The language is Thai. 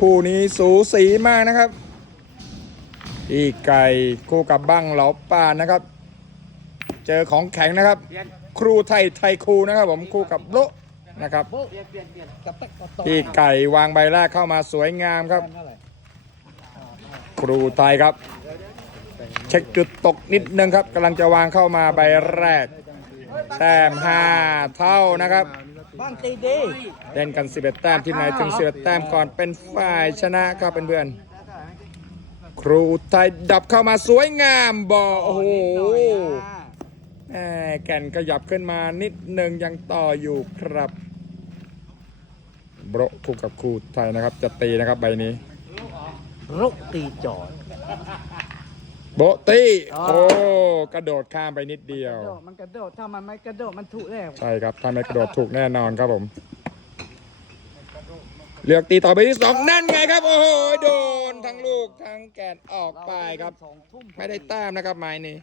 คู่นี้สูสีมากนะครับ อีกไก่คู่กับบั้งเหลาป่านนะครับ เจอของแข็งนะครับ ครูไทยไทยครูนะครับ ผมคู่กับโลนะครับเปลี่ยนเปลี่ยนเปลี่ยนกับตักกับต่ออีกไก่วางใบแรกเข้ามาสวยงามครับ ครูไทยครับ เช็คจุดตกนิดนึงครับกำลังจะวางเข้ามาใบแรก แต้ม5เท่านะครับ บ้างตีดีเล่นกัน 11 แต้มที่ไหนถึง 11 แต้มก่อนเป็นฝ่ายชนะครับเพื่อนๆครูไทยดับเข้ามาสวยงามบอโอ้โหแหม่แก่นขยับขึ้นมานิดนึงยังต่ออยู่ครับโบรคู่กับครูไทยนะครับ จะตีนะครับใบนี้รุกตีจอด โบะตี้อ๋อ โอ้กระโดดข้ามไปนิดเดียว กระโดดมันกระโดดถ้ามันไม่กระโดดมันถูกแล้วใช่ครับถ้าไม่กระโดดถูกแน่นอนครับผม เลือกตีต่อไปที่สองนั่นไงครับ โอ้โหโดนทั้งลูกทั้งแกนออกไปครับ สองทุ่มไม่ได้แต้มนะครับไม้นี้